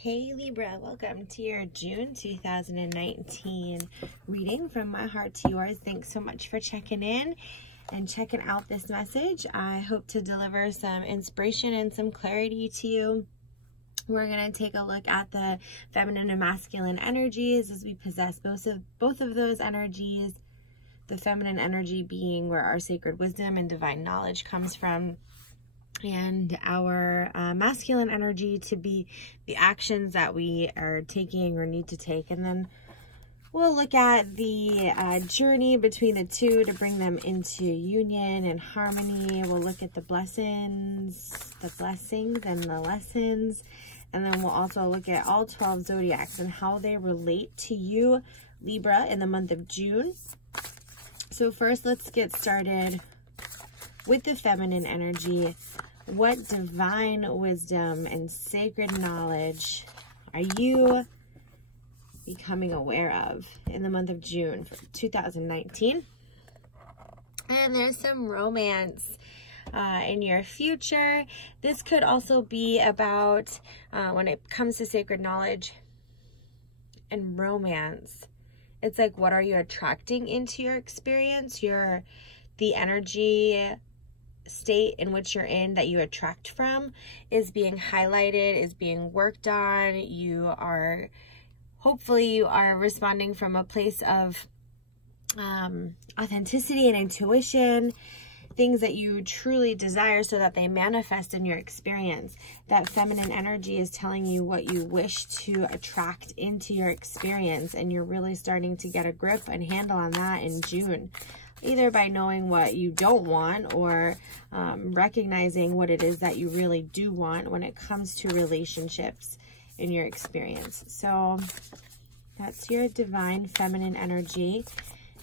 Hey Libra, welcome to your June 2019 reading from my heart to yours. Thanks so much for checking in and checking out this message. I hope to deliver some inspiration and some clarity to you. We're going to take a look at the feminine and masculine energies as we possess both of those energies. The feminine energy being where our sacred wisdom and divine knowledge comes from, and our masculine energy to be the actions that we are taking or need to take. And then we'll look at the journey between the two to bring them into union and harmony. We'll look at the blessings and the lessons. And then we'll also look at all 12 zodiacs and how they relate to you, Libra, in the month of June. So first, let's get started with the feminine energy. What divine wisdom and sacred knowledge are you becoming aware of in the month of June for 2019? And there's some romance in your future. This could also be about when it comes to sacred knowledge and romance. It's like, what are you attracting into your experience? The energy state in which you're in that you attract from is being highlighted, is being worked on. Hopefully you are responding from a place of authenticity and intuition, things that you truly desire so that they manifest in your experience. That feminine energy is telling you what you wish to attract into your experience, and you're really starting to get a grip and handle on that in June. Either by knowing what you don't want or recognizing what it is that you really do want when it comes to relationships in your experience. So that's your divine feminine energy.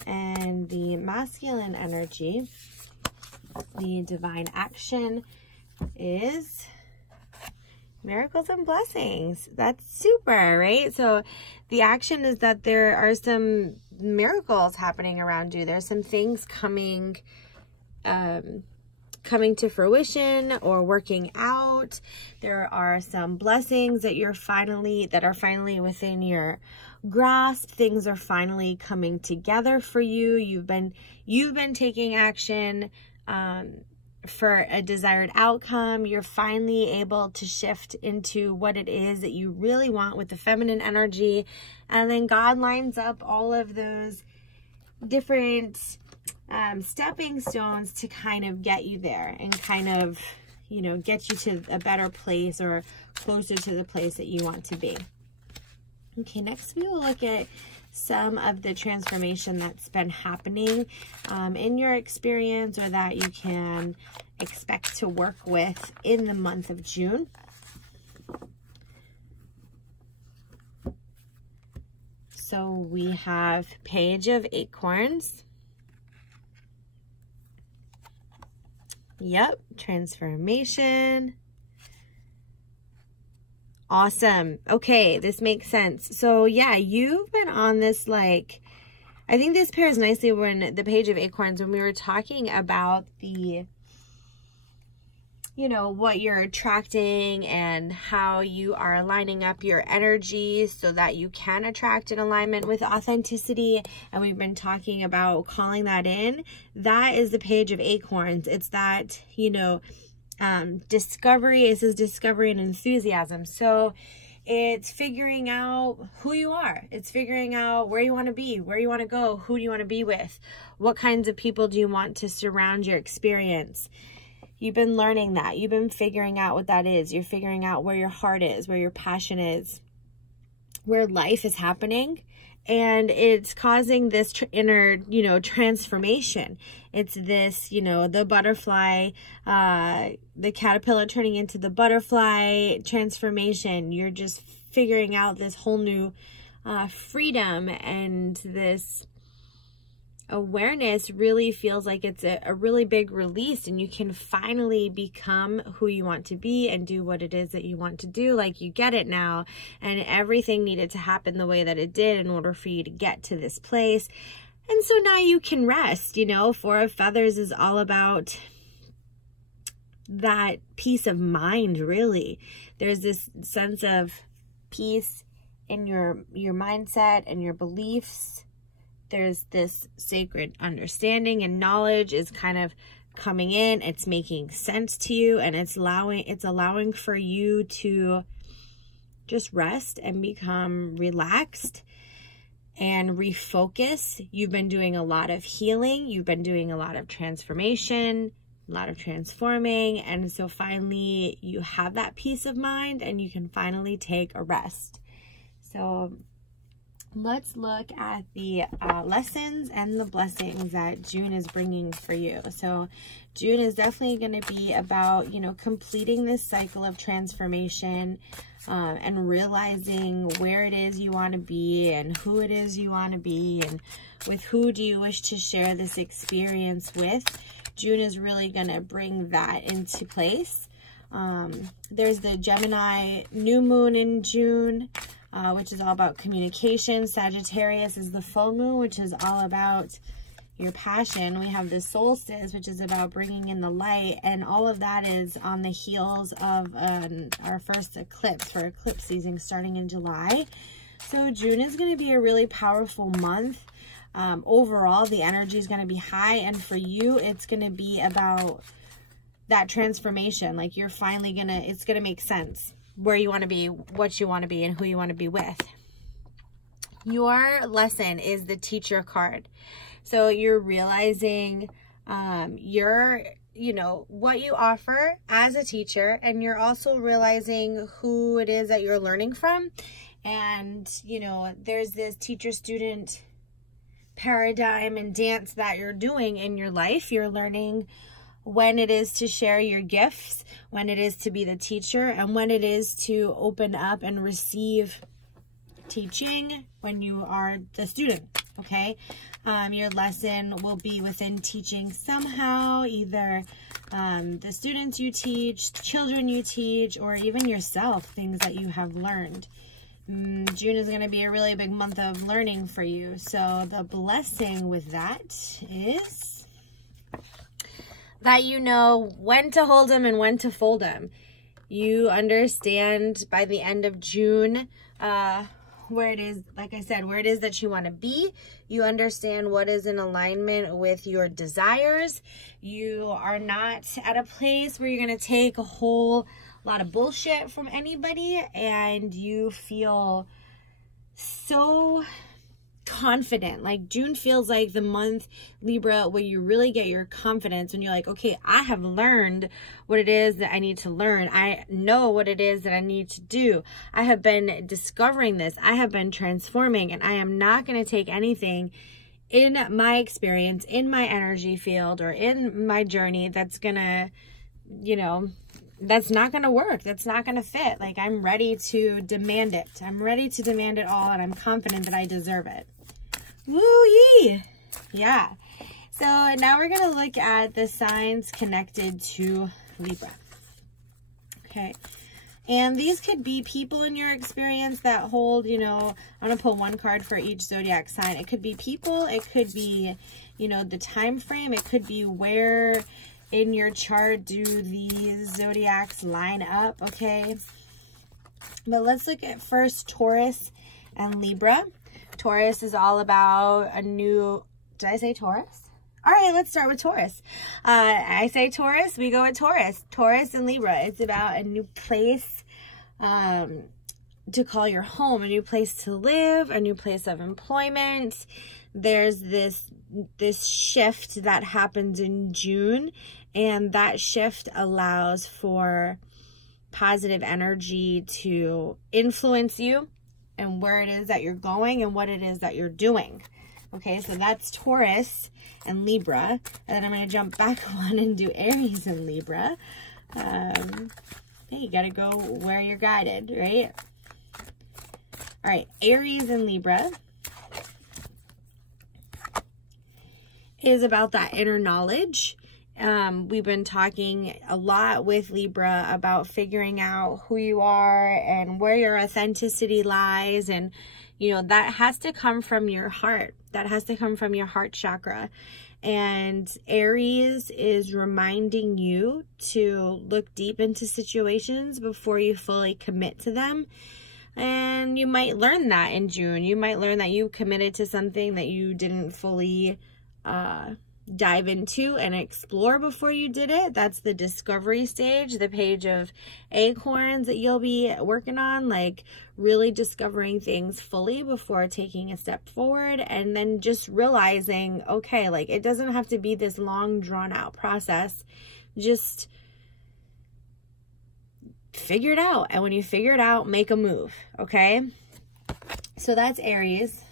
And the masculine energy, the divine action, is miracles and blessings. That's super, right? So the action is that there are some miracles happening around you. There's some things coming to fruition or working out. There are some blessings that are finally within your grasp. Things are finally coming together for you. You've been taking action for a desired outcome. You're finally able to shift into what it is that you really want with the feminine energy. And then God lines up all of those different stepping stones to kind of get you there and kind of, get you to a better place or closer to the place that you want to be. Okay, next we will look at some of the transformation that's been happening in your experience, or that you can expect to work with in the month of June. So we have Page of Acorns. Yep, transformation. Awesome. Okay, this makes sense. So yeah, you've been on this, I think this pairs nicely when the Page of Acorns, when we were talking about the, what you're attracting and how you are lining up your energy so that you can attract in alignment with authenticity. And we've been talking about calling that in. That is the Page of Acorns. It's that, discovery. It says discovery and enthusiasm. So it's figuring out who you are. It's figuring out where you want to be, where you want to go, who do you want to be with, what kinds of people do you want to surround your experience. You've been learning that. You've been figuring out what that is. You're figuring out where your heart is, where your passion is, where life is happening. And it's causing this inner, transformation. It's this, the butterfly, the caterpillar turning into the butterfly transformation. You're just figuring out this whole new freedom, and this awareness really feels like it's a really big release, and you can finally become who you want to be and do what it is that you want to do. Like, you get it now, and everything needed to happen the way that it did in order for you to get to this place. And so now you can rest. Four of Feathers is all about that peace of mind, really. There's this sense of peace in your mindset and your beliefs. There's this sacred understanding and knowledge is kind of coming in. It's making sense to you, and it's allowing for you to just rest and become relaxed and refocus. You've been doing a lot of healing. You've been doing a lot of transformation, a lot of transforming. And so finally you have that peace of mind and you can finally take a rest. So let's look at the lessons and the blessings that June is bringing for you. So June is definitely going to be about, you know, completing this cycle of transformation and realizing where it is you want to be and who it is you want to be and with who do you wish to share this experience with. June is really going to bring that into place. There's the Gemini new moon in June, which is all about communication. Sagittarius is the full moon, which is all about your passion. We have the solstice, which is about bringing in the light, and all of that is on the heels of our first eclipse, for eclipse season starting in July. So June is going to be a really powerful month. Overall, the energy is going to be high, and for you, it's going to be about that transformation. Like you're finally it's going to make sense where you want to be, what you want to be, and who you want to be with. Your lesson is the teacher card. So you're realizing you know, what you offer as a teacher, and you're also realizing who it is that you're learning from. And, you know, there's this teacher-student paradigm and dance that you're doing in your life. You're learning when it is to share your gifts, when it is to be the teacher, and when it is to open up and receive teaching when you are the student, okay? Your lesson will be within teaching somehow, either the students you teach, children you teach, or even yourself, things that you have learned. June is going to be a really big month of learning for you. So the blessing with that is that you know when to hold them and when to fold them. You understand by the end of June where it is, like I said, where it is that you want to be. You understand what is in alignment with your desires. You are not at a place where you're going to take a whole lot of bullshit from anybody, and you feel so confident. Like June feels like the month, Libra, where you really get your confidence and you're like, okay, I have learned what it is that I need to learn. I know what it is that I need to do. I have been discovering this. I have been transforming, and I am not going to take anything in my experience, in my energy field, or in my journey that's going to, you know, that's not going to work. That's not going to fit. Like, I'm ready to demand it. I'm ready to demand it all, and I'm confident that I deserve it. Woo-yee! Yeah. So now we're going to look at the signs connected to Libra. Okay. And these could be people in your experience that hold, you know, I'm going to pull one card for each zodiac sign. It could be people. It could be, you know, the time frame. It could be where in your chart do these zodiacs line up, okay? But let's look at first Taurus and Libra. Taurus is all about a new, did I say Taurus? All right, let's start with Taurus. I say Taurus, we go with Taurus. Taurus and Libra, it's about a new place to call your home, a new place to live, a new place of employment. There's this shift that happens in June, and that shift allows for positive energy to influence you and where it is that you're going and what it is that you're doing. Okay, so that's Taurus and Libra. And then I'm going to jump back one and do Aries and Libra. You got to go where you're guided, right? All right, Aries and Libra is about that inner knowledge. We've been talking a lot with Libra about figuring out who you are and where your authenticity lies. And, you know, that has to come from your heart. That has to come from your heart chakra. And Aries is reminding you to look deep into situations before you fully commit to them. And you might learn that in June. You might learn that you committed to something that you didn't fully dive into and explore before you did it. That's the discovery stage, the page of acorns that you'll be working on, like really discovering things fully before taking a step forward. And then just realizing, okay, like it doesn't have to be this long drawn out process. Just figure it out. And when you figure it out, make a move. Okay. So that's Aries.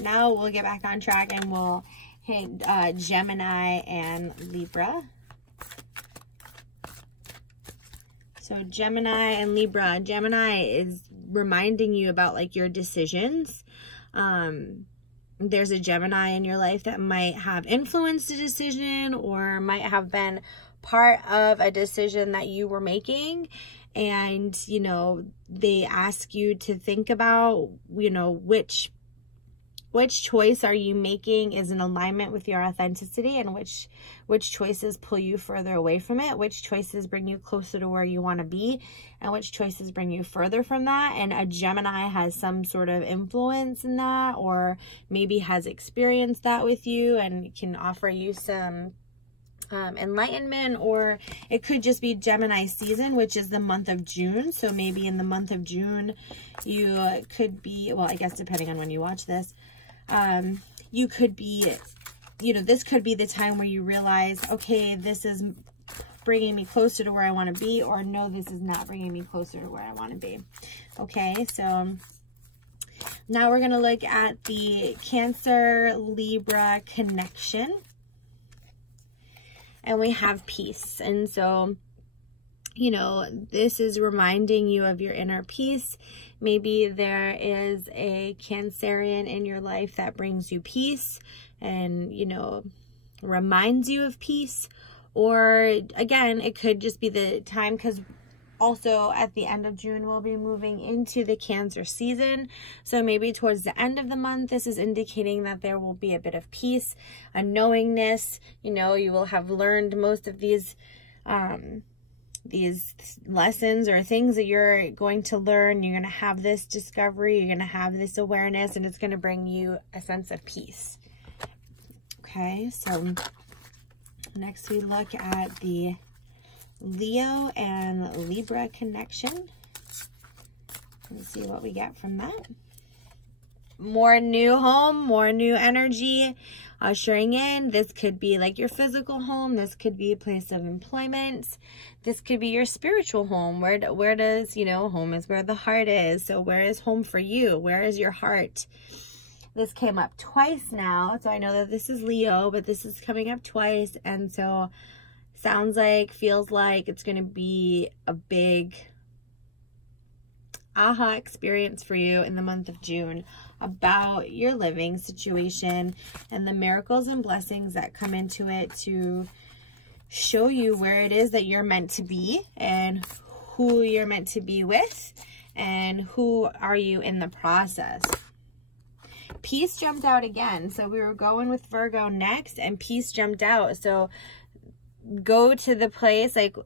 Now we'll get back on track and we'll hit Gemini and Libra. So Gemini and Libra. Gemini is reminding you about like your decisions. There's a Gemini in your life that might have influenced a decision or might have been part of a decision that you were making. And, you know, they ask you to think about, you know, which choice are you making is in alignment with your authenticity, and which choices pull you further away from it, which choices bring you closer to where you want to be, and which choices bring you further from that. And a Gemini has some sort of influence in that, or maybe has experienced that with you and can offer you some enlightenment. Or it could just be Gemini season, which is the month of June. So maybe in the month of June you could be, well, I guess depending on when you watch this, you could be, you know, this could be the time where you realize, okay, this is bringing me closer to where I want to be, or no, this is not bringing me closer to where I want to be. Okay, so now we're going to look at the Cancer-Libra connection. And we have peace. And so, you know, this is reminding you of your inner peace. Maybe there is a Cancerian in your life that brings you peace and, you know, reminds you of peace. Or again, it could just be the time, because also at the end of June, we'll be moving into the Cancer season. So maybe towards the end of the month, this is indicating that there will be a bit of peace, a knowingness. You know, you will have learned most of these lessons or things that you're going to learn. You're going to have this discovery, you're going to have this awareness, and it's going to bring you a sense of peace. Okay, so next we look at the Leo and Libra connection. Let's see what we get from that. More new home, more new energy ushering in. This could be like your physical home. This could be a place of employment. This could be your spiritual home. Where does, you know, home is where the heart is. So where is home for you? Where is your heart? This came up twice now. So I know that this is Leo, but this is coming up twice. And so sounds like, feels like it's going to be a big aha experience for you in the month of June about your living situation and the miracles and blessings that come into it to show you where it is that you're meant to be and who you're meant to be with and who are you in the process. Peace jumped out again. So we were going with Virgo next and peace jumped out. So go to the place, like,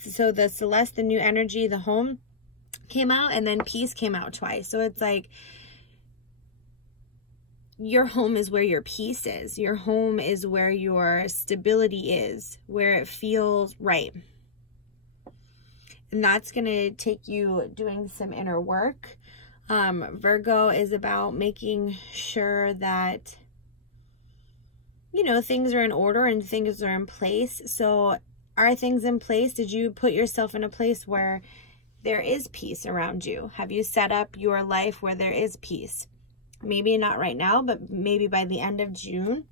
so the Celeste, the new energy, the home came out, and then peace came out twice. So it's like your home is where your peace is. Your home is where your stability is, where it feels right. And that's going to take you doing some inner work. Virgo is about making sure that, you know, things are in order and things are in place. So are things in place? Did you put yourself in a place where there is peace around you? Have you set up your life where there is peace? Maybe not right now, but maybe by the end of June,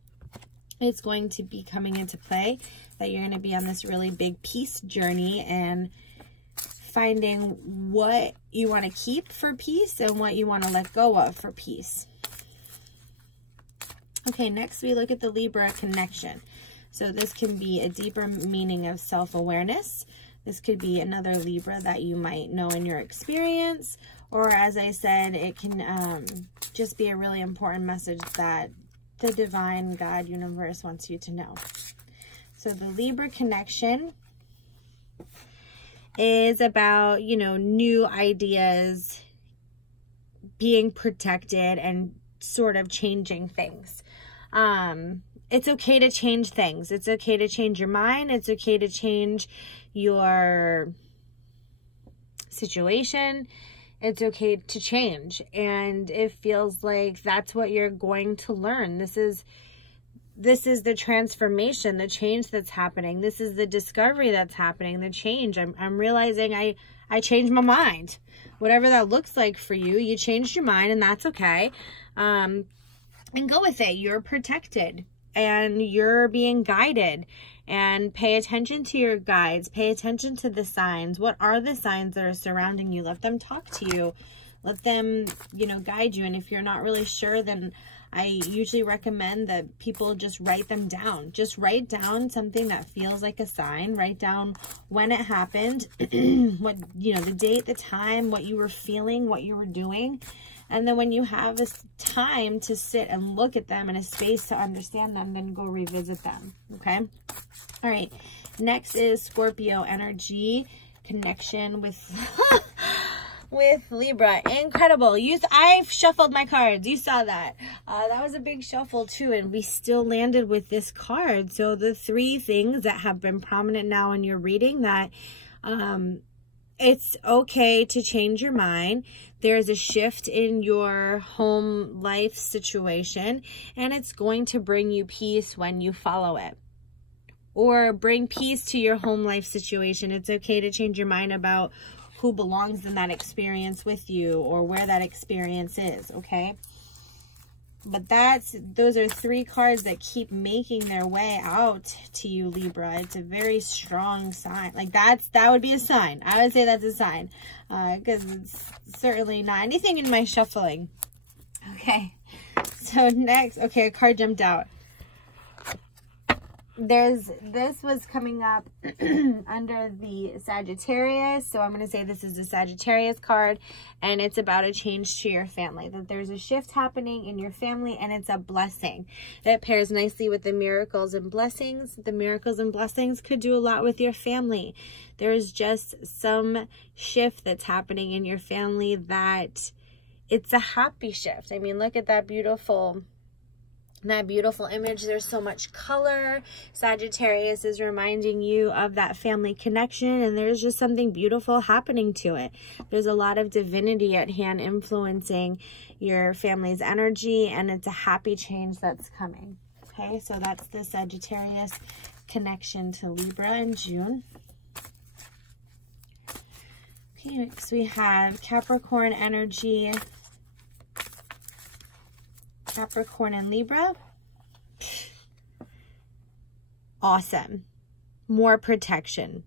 it's going to be coming into play that you're going to be on this really big peace journey and finding what you want to keep for peace and what you want to let go of for peace. Okay, next we look at the Libra connection. So this can be a deeper meaning of self-awareness. This could be another Libra that you might know in your experience. Or as I said, it can just be a really important message that the divine God universe wants you to know. So the Libra connection is about, you know, new ideas, being protected and sort of changing things. It's okay to change things. It's okay to change your mind. It's okay to change your situation. It's okay to change. And it feels like that's what you're going to learn. This is the transformation, the change that's happening. This is the discovery that's happening, the change. I'm realizing I changed my mind. Whatever that looks like for you, you changed your mind, and that's okay. And go with it. You're protected and you're being guided. And pay attention to your guides. Pay attention to the signs. What are the signs that are surrounding you? Let them talk to you. Let them, you know, guide you. And if you're not really sure, then I usually recommend that people just write them down. Just write down something that feels like a sign. Write down when it happened, what, you know, the date, the time, what you were feeling, what you were doing. And then when you have this time to sit and look at them and a space to understand them, then go revisit them. Okay. All right. Next is Scorpio energy connection with with Libra. Incredible. I've shuffled my cards. You saw that. That was a big shuffle too, and we still landed with this card. So the three things that have been prominent now in your reading, that it's okay to change your mind. There's a shift in your home life situation, and it's going to bring you peace when you follow it. Or bring peace to your home life situation. It's okay to change your mind about who belongs in that experience with you or where that experience is, okay? But those are three cards that keep making their way out to you, Libra. It's a very strong sign. Like that would be a sign. I would say that's a sign, because it's certainly not anything in my shuffling. Okay, so next, okay, a card jumped out. This was coming up under the Sagittarius. So I'm going to say this is the Sagittarius card, and it's about a change to your family, that there's a shift happening in your family, and it's a blessing. That pairs nicely with the miracles and blessings. The miracles and blessings could do a lot with your family. There's just some shift that's happening in your family that it's a happy shift. I mean, look at that beautiful image. There's so much color. Sagittarius is reminding you of that family connection, and there's just something beautiful happening to it. There's a lot of divinity at hand influencing your family's energy, and it's a happy change that's coming. Okay, so that's the Sagittarius connection to Libra in June. Okay, next we have Capricorn energy. Capricorn and Libra. Awesome. More protection.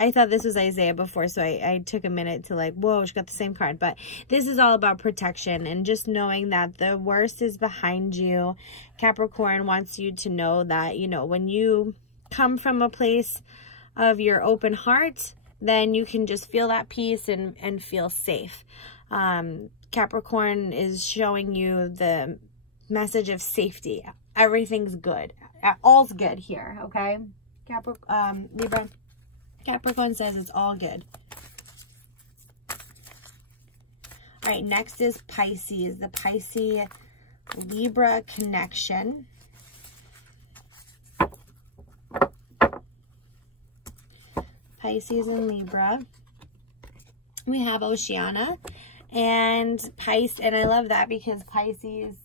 I thought this was Isaiah before, so I took a minute to like, whoa, she got the same card. But this is all about protection and just knowing that the worst is behind you. Capricorn wants you to know that, you know, when you come from a place of your open heart, then you can just feel that peace and feel safe. Capricorn is showing you the message of safety. Everything's good. All's good here, okay? Libra, Capricorn says it's all good. All right, next is Pisces, the Pisces-Libra connection. Pisces and Libra. We have Oceana and Pisces, and I love that because Pisces,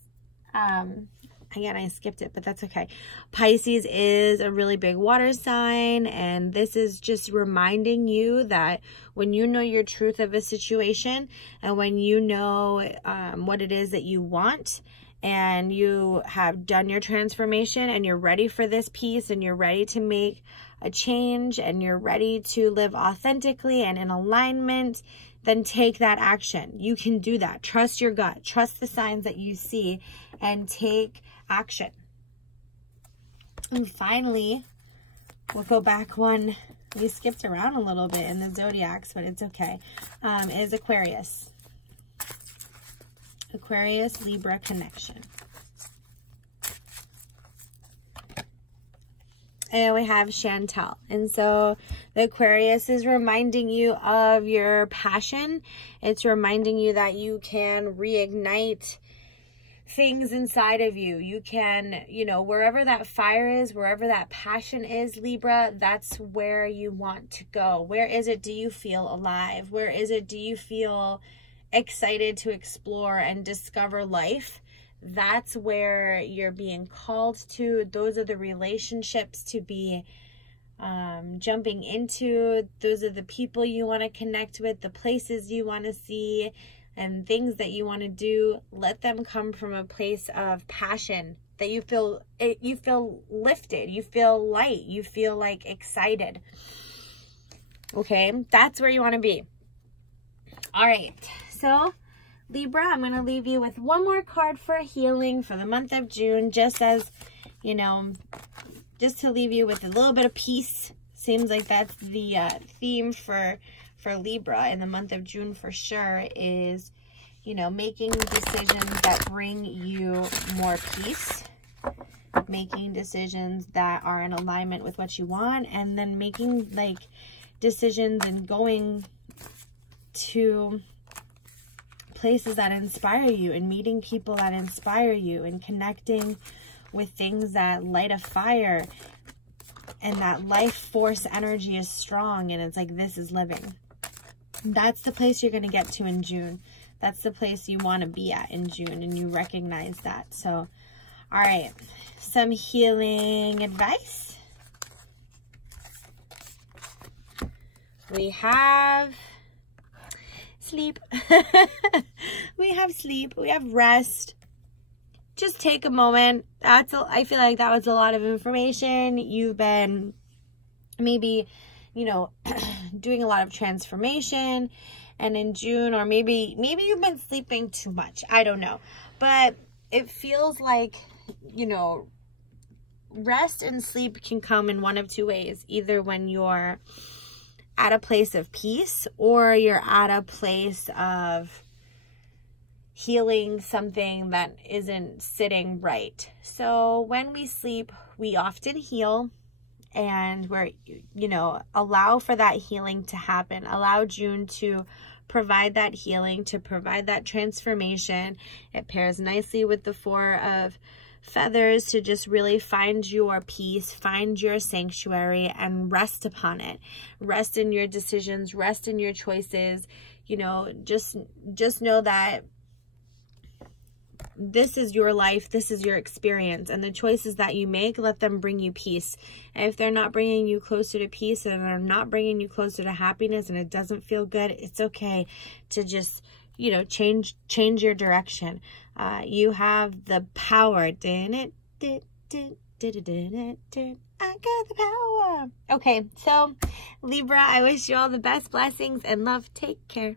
again, I skipped it, but that's okay. Pisces is a really big water sign, and this is just reminding you that when you know your truth of a situation, and when you know what it is that you want, and you have done your transformation, and you're ready for this piece, and you're ready to make a change, and you're ready to live authentically and in alignment, then take that action. You can do that. Trust your gut. Trust the signs that you see and take action. And finally, we'll go back one. We skipped around a little bit in the zodiacs, but it's okay. Is Aquarius. Aquarius Libra connection. And we have Chantal. And so The Aquarius is reminding you of your passion. It's reminding you that you can reignite things inside of you. You can, you know, wherever that fire is, wherever that passion is, Libra, that's where you want to go. Where is it do you feel alive? Where is it do you feel excited to explore and discover life? That's where you're being called to. Those are the relationships to be jumping into. Those are the people you want to connect with, the places you want to see, and things that you want to do. Let them come from a place of passion, that you feel lifted, you feel light, you feel like excited. Okay, that's where you want to be. All right, so Libra, I'm going to leave you with one more card for healing for the month of June, just as, you know, just to leave you with a little bit of peace. Seems like that's the theme for Libra in the month of June for sure, is, you know, making decisions that bring you more peace, making decisions that are in alignment with what you want, and then making like decisions and going to places that inspire you and meeting people that inspire you and connecting with things that light a fire, and that life force energy is strong, and it's like, this is living. That's the place you're going to get to in June. That's the place you want to be at in June, and you recognize that. So, all right, some healing advice. We have sleep. We have sleep. We have rest. Just take a moment. I feel like that was a lot of information. You've been maybe, you know, doing a lot of transformation, and in June, or maybe you've been sleeping too much. I don't know. But it feels like, you know, rest and sleep can come in one of two ways. Either when you're at a place of peace, or you're at a place of healing something that isn't sitting right. So when we sleep, we often heal, and we're, you know, allow for that healing to happen. Allow June to provide that healing, to provide that transformation. It pairs nicely with the Four of Feathers to just really find your peace, find your sanctuary, and rest upon it. Rest in your decisions, rest in your choices. You know, just know that this is your life, this is your experience, and the choices that you make, let them bring you peace. And if they're not bringing you closer to peace, and they're not bringing you closer to happiness, and it doesn't feel good, it's okay to just, you know, change your direction. You have the power. I got the power. Okay, so Libra, I wish you all the best blessings and love. Take care.